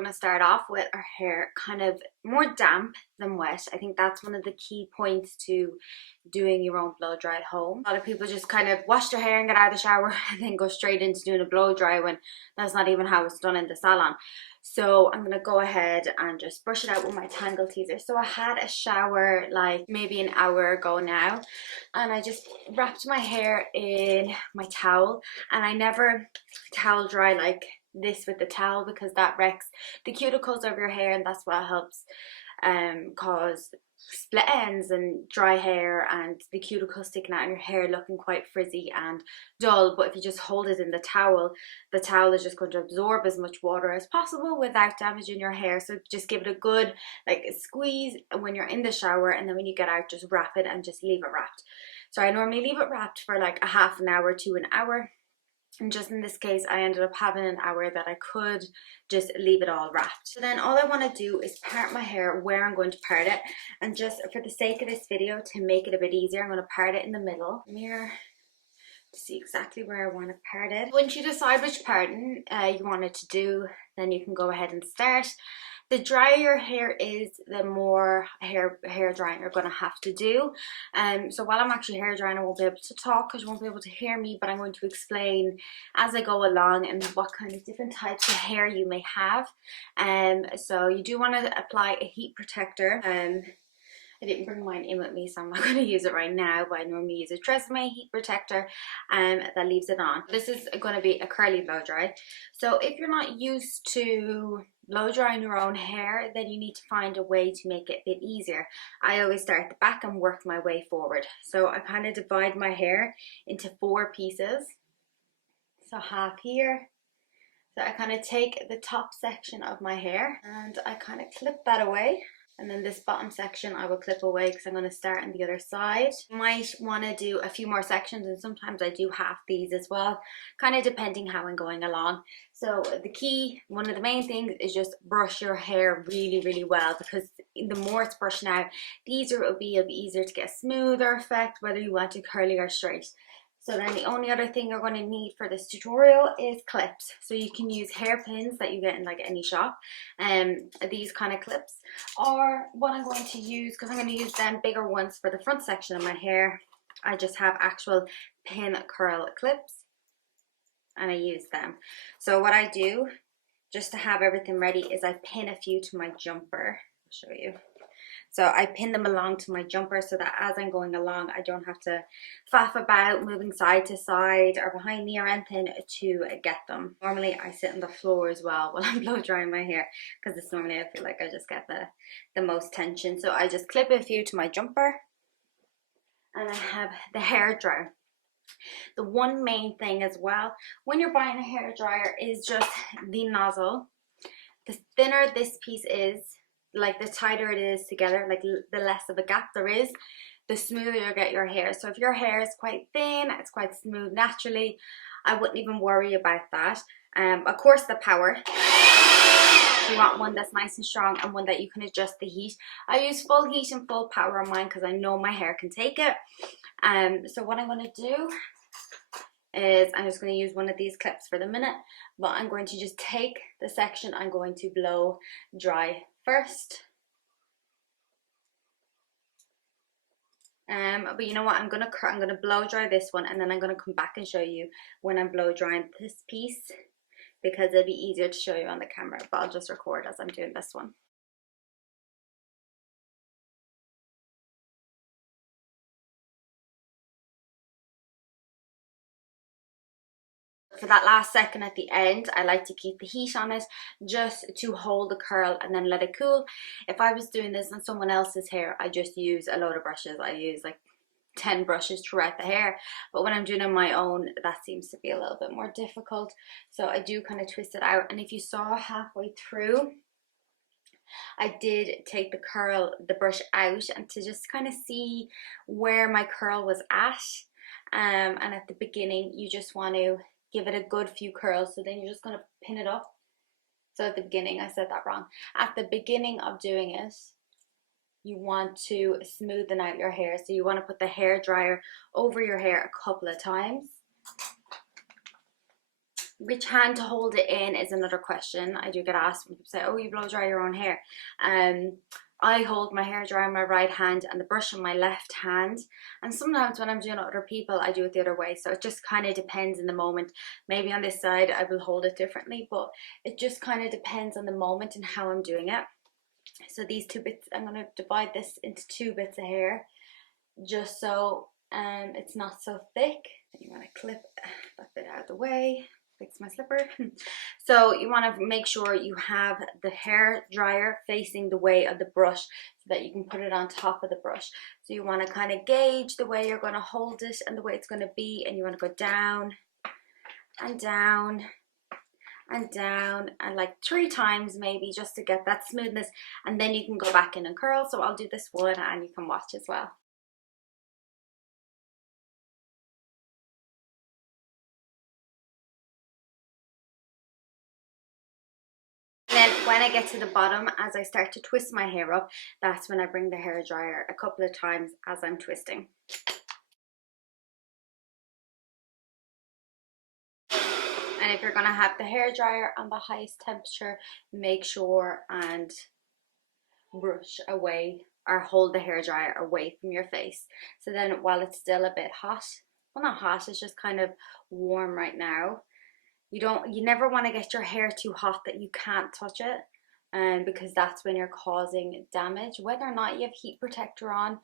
we're going to start off with our hair kind of more damp than wet. I think that's one of the key points to doing your own blow dry at home. A lot of people just kind of wash their hair and get out of the shower and then go straight into doing a blow dry when that's not even how it's done in the salon. So I'm going to go ahead and just brush it out with my Tangle Teaser. So I had a shower like maybe an hour ago now, and I just wrapped my hair in my towel, and I never towel dry like this with the towel because that wrecks the cuticles of your hair, and that's what helps cause split ends and dry hair and the cuticle sticking out in your hair looking quite frizzy and dull. But if you just hold it in the towel is just going to absorb as much water as possible without damaging your hair. So just give it a good like squeeze when you're in the shower, and then when you get out just wrap it and just leave it wrapped. So I normally leave it wrapped for like a half an hour to an hour. And just in this case, I ended up having an hour that I could just leave it all wrapped. So then all I want to do is part my hair where I'm going to part it. And just for the sake of this video, to make it a bit easier, I'm going to part it in the middle. Mirror to see exactly where I want to part it. Once you decide which parting you want it to do, then you can go ahead and start. The drier your hair is, the more hair drying you're going to have to do. So while I'm actually hair drying, I won't be able to talk because you won't be able to hear me, but I'm going to explain as I go along and what kind of different types of hair you may have. So you do want to apply a heat protector. I didn't bring mine in with me, so I'm not going to use it right now, but I normally use a Tresemme heat protector that leaves it on. This is going to be a curly blow dry. So if you're not used to blow drying your own hair, then you need to find a way to make it a bit easier. I always start at the back and work my way forward. So I kind of divide my hair into 4 pieces. So half here. So I kind of take the top section of my hair and I kind of clip that away. And then this bottom section I will clip away because I'm going to start on the other side. You might want to do a few more sections, and sometimes I do half these as well, kind of depending how I'm going along. So the key, one of the main things, is just brush your hair really, really well, because the more it's brushed out, the easier it'll be easier to get a smoother effect, whether you want it curly or straight. So then the only other thing you're going to need for this tutorial is clips. So you can use hairpins that you get in like any shop, these kind of clips. Or what I'm going to use, because I'm going to use them bigger ones for the front section of my hair, I just have actual pin curl clips and I use them. So what I do, just to have everything ready, is I pin a few to my jumper. I'll show you. So I pin them along to my jumper so that as I'm going along, I don't have to faff about moving side to side or behind me or anything to get them. Normally I sit on the floor as well while I'm blow drying my hair, because it's normally I feel like I just get the most tension. So I just clip a few to my jumper and I have the hair dryer. The one main thing as well when you're buying a hair dryer is just the nozzle. The thinner this piece is, like the tighter it is together, like the less of a gap there is, the smoother you'll get your hair. So if your hair is quite thin, it's quite smooth naturally, I wouldn't even worry about that. Of course, the power, you want one that's nice and strong and one that you can adjust the heat. I use full heat and full power on mine because I know my hair can take it. So what I'm going to do is I'm just going to use one of these clips for the minute, but I'm going to just take the section I'm going to blow dry first. But you know what, I'm gonna blow dry this one, and then I'm gonna come back and show you when I'm blow drying this piece, because it'll be easier to show you on the camera, but I'll just record as I'm doing this one. For that last second at the end, I like to keep the heat on it just to hold the curl and then let it cool. If I was doing this on someone else's hair, I just use a load of brushes. I use like 10 brushes throughout the hair, but when I'm doing on my own, that seems to be a little bit more difficult. So I do kind of twist it out, and if you saw halfway through, I did take the brush out, and to just kind of see where my curl was at. And at the beginning, you just want to give it a good few curls. So then you're just going to pin it up. So at the beginning, I said that wrong. At the beginning of doing it, you want to smoothen out your hair. So you want to put the hair dryer over your hair a couple of times. Which hand to hold it in is another question I do get asked when people say, oh, you blow dry your own hair. I hold my hair dryer in my right hand and the brush in my left hand, and sometimes when I'm doing other people I do it the other way, so it just kind of depends in the moment. Maybe on this side I will hold it differently, but it just kind of depends on the moment and how I'm doing it. So these two bits, I'm going to divide this into two bits of hair just so it's not so thick. You want to clip that bit out of the way, fix my slipper. So you want to make sure you have the hair dryer facing the way of the brush so that you can put it on top of the brush. So you want to kind of gauge the way you're going to hold it and the way it's going to be, and you want to go down and down and down, and like 3 times maybe, just to get that smoothness, and then you can go back in and curl. So I'll do this one and you can watch as well. And then when I get to the bottom, as I start to twist my hair up, that's when I bring the hair dryer a couple of times as I'm twisting. And if you're going to have the hair dryer on the highest temperature, make sure and brush away or hold the hair dryer away from your face. So then while it's still a bit hot, well, not hot, it's just kind of warm right now, you never want to get your hair too hot that you can't touch it, because that's when you're causing damage. Whether or not you have heat protector on,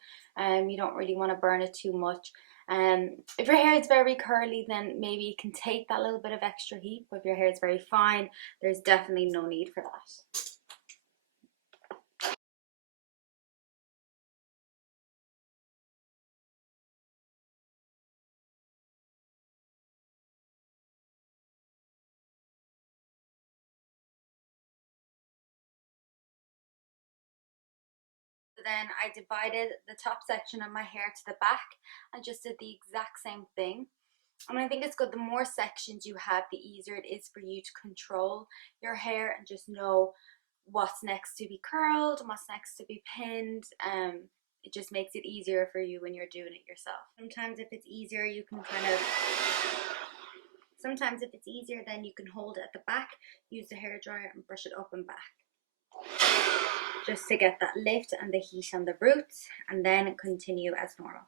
you don't really want to burn it too much. If your hair is very curly, then maybe it can take that little bit of extra heat, but if your hair is very fine, there's definitely no need for that. Then I divided the top section of my hair to the back and just did the exact same thing. And I think it's good, the more sections you have, the easier it is for you to control your hair and just know what's next to be curled and what's next to be pinned. It just makes it easier for you when you're doing it yourself. Sometimes if it's easier, you can sometimes if it's easier, then you can hold it at the back, use the hair dryer and brush it up and back, just to get that lift and the heat on the roots, and then continue as normal.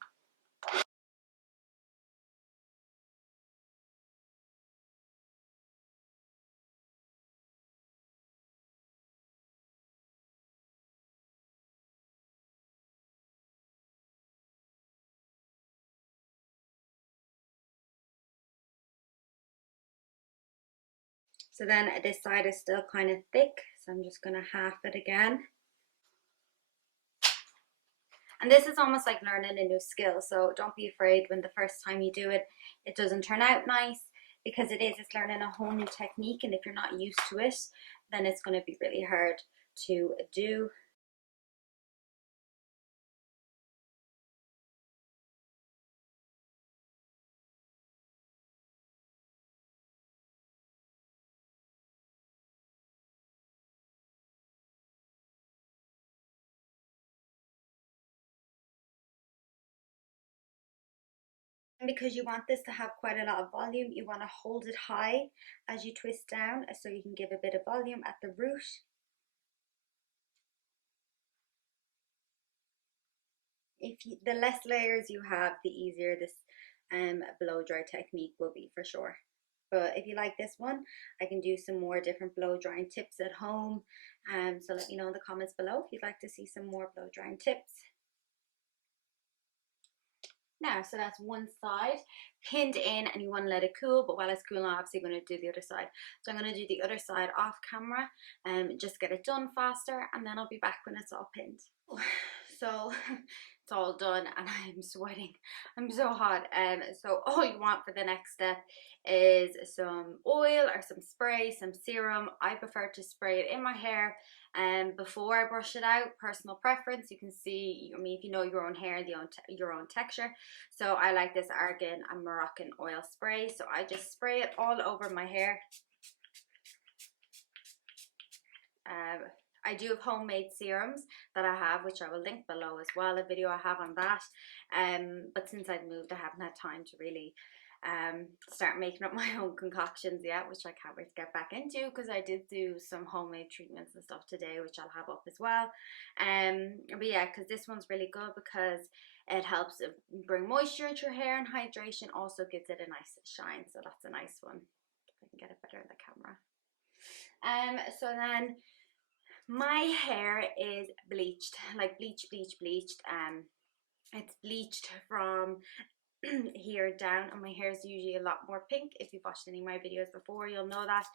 So then this side is still kind of thick, so I'm just gonna half it again. And this is almost like learning a new skill, so don't be afraid when the first time you do it, it doesn't turn out nice, because it's learning a whole new technique, and if you're not used to it, then it's going to be really hard to do. And because you want this to have quite a lot of volume, you want to hold it high as you twist down, so you can give a bit of volume at the root. The less layers you have, the easier this blow dry technique will be, for sure. But if you like this one, I can do some more different blow drying tips at home. So let me know in the comments below if you'd like to see some more blow drying tips. Now, so that's one side pinned in, and you want to let it cool, but while it's cooling, I'm obviously going to do the other side. So I'm going to do the other side off camera and just get it done faster, and then I'll be back when it's all pinned. So it's all done and I'm sweating, I'm so hot. So all you want for the next step is some oil or some spray, some serum. I prefer to spray it in my hair before I brush it out, personal preference. You can see, I mean, if you know your own hair and your own texture. So I like this Argan and Moroccan oil spray, so I just spray it all over my hair. I do have homemade serums that I have, which I will link below as well, a video I have on that. But since I've moved, I haven't had time to really start making up my own concoctions yet, which I can't wait to get back into, because I did do some homemade treatments and stuff today, which I'll have up as well. But yeah, because this one's really good because it helps bring moisture into your hair, and hydration also gives it a nice shine. So that's a nice one. If I can get it better in the camera. So then my hair is bleached, like bleached. It's bleached from here down, and my hair is usually a lot more pink. If you've watched any of my videos before, you'll know that.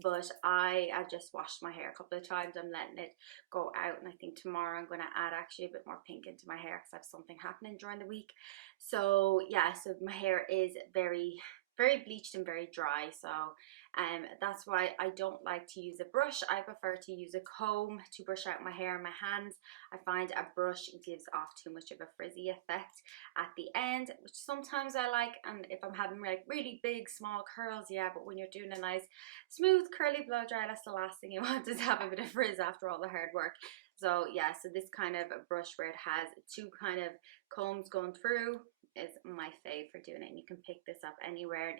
But I've just washed my hair a couple of times. I'm letting it go out, and I think tomorrow I'm going to add actually a bit more pink into my hair because I have something happening during the week. So yeah, so my hair is very bleached and very dry. So that's why I don't like to use a brush. I prefer to use a comb to brush out my hair and my hands. I find a brush gives off too much of a frizzy effect at the end, which sometimes I like. And if I'm having like really big small curls, yeah, but when you're doing a nice smooth curly blow dry, that's the last thing you want, is have a bit of frizz after all the hard work. So yeah, so this kind of a brush where it has two kind of combs going through is my fave for doing it, and you can pick this up anywhere in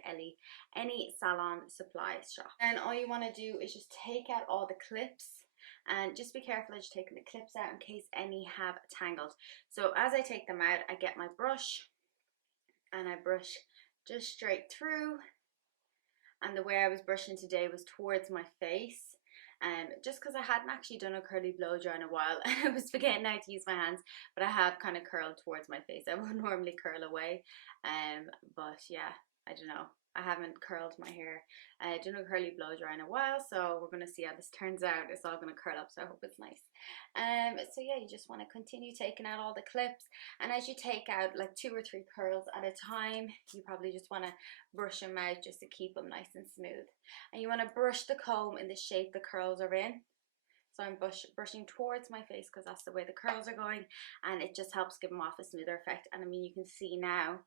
any salon supply shop. And all you want to do is just take out all the clips, and just be careful as you're taking the clips out in case any have tangled. So as I take them out, I get my brush and I brush just straight through, and the way I was brushing today was towards my face. Just because I hadn't actually done a curly blow dry in a while, and I was forgetting how to use my hands, but I have kind of curled towards my face. I would normally curl away, but yeah, I don't know. I haven't curled my hair. I done a curly blow dry in a while, so we're gonna see how this turns out. It's all gonna curl up, so I hope it's nice. So yeah, you just want to continue taking out all the clips, and as you take out like 2 or 3 curls at a time, you probably just want to brush them out just to keep them nice and smooth. And you want to brush the comb in the shape the curls are in. So I'm brushing towards my face because that's the way the curls are going, and it just helps give them off a smoother effect. And I mean, you can see now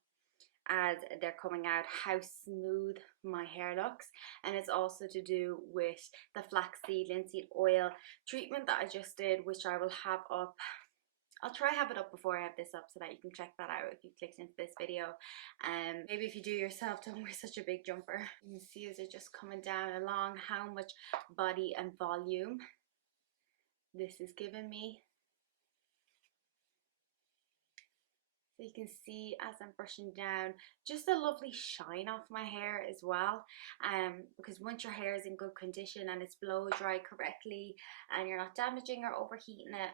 as they're coming out how smooth my hair looks, and it's also to do with the flaxseed linseed oil treatment that I just did, which I will have up. I'll try have it up before I have this up so that you can check that out if you clicked into this video. Maybe if you do yourself, don't wear such a big jumper. You can see as they're just coming down along how much body and volume this is giving me. So you can see as I'm brushing down, just a lovely shine off my hair as well. Because once your hair is in good condition and it's blow dry correctly and you're not damaging or overheating it,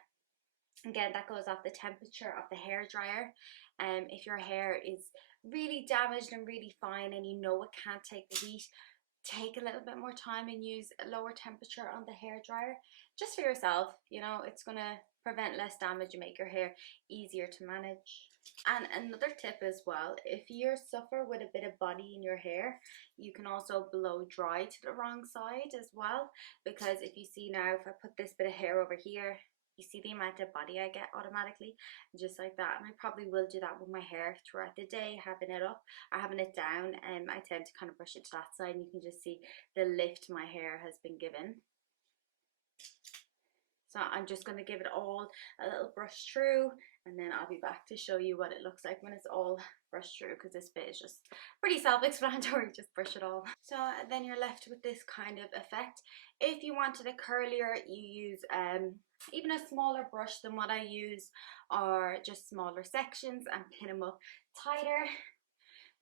again, that goes off the temperature of the hair dryer. If your hair is really damaged and really fine and you know it can't take the heat, take a little bit more time and use a lower temperature on the hair dryer just for yourself. You know, it's gonna prevent less damage and make your hair easier to manage. And another tip as well, if you suffer with a bit of body in your hair, you can also blow dry to the wrong side as well. Because if you see now, if I put this bit of hair over here, you see the amount of body I get automatically, just like that. And I probably will do that with my hair throughout the day, having it up or having it down. I tend to kind of brush it to that side, and you can just see the lift my hair has been given. So I'm just going to give it all a little brush through, and then I'll be back to show you what it looks like when it's all brushed through, because this bit is just pretty self-explanatory, just brush it all. So then you're left with this kind of effect. If you wanted it curlier, you use even a smaller brush than what I use, or just smaller sections, and pin them up tighter.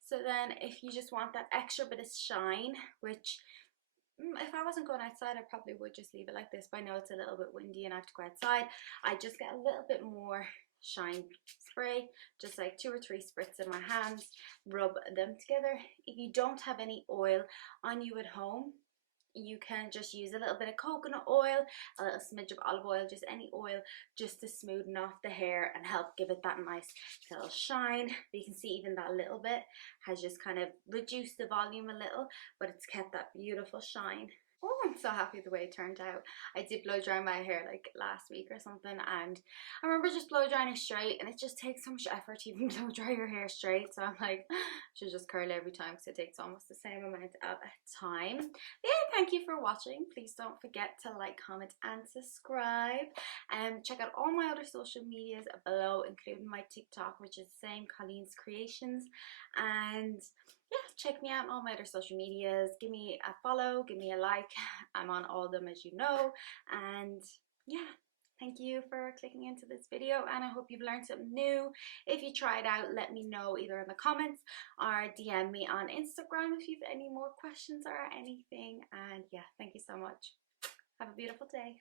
So then if you just want that extra bit of shine, which if I wasn't going outside, I probably would just leave it like this, but I know it's a little bit windy and I have to go outside. I just get a little bit more shine spray, just like 2 or 3 spritz in my hands, rub them together. If you don't have any oil on you at home, you can just use a little bit of coconut oil, a little smidge of olive oil, just any oil, just to smoothen off the hair and help give it that nice little shine. But you can see even that little bit has just kind of reduced the volume a little, but it's kept that beautiful shine. Oh, I'm so happy the way it turned out. I did blow dry my hair like last week or something, and I remember just blow drying it straight, and it just takes so much effort to even blow dry your hair straight. So I'm like, I should just curl every time because it takes almost the same amount of time. But yeah, thank you for watching. Please don't forget to like, comment, and subscribe. And check out all my other social medias below, including my TikTok, which is the same, Colleen's Creations. And yeah, check me out on all my other social medias. Give me a follow, give me a like. I'm on all of them, as you know. And yeah, thank you for clicking into this video, and I hope you've learned something new. If you try it out, let me know either in the comments or DM me on Instagram if you've any more questions or anything. And yeah, thank you so much. Have a beautiful day.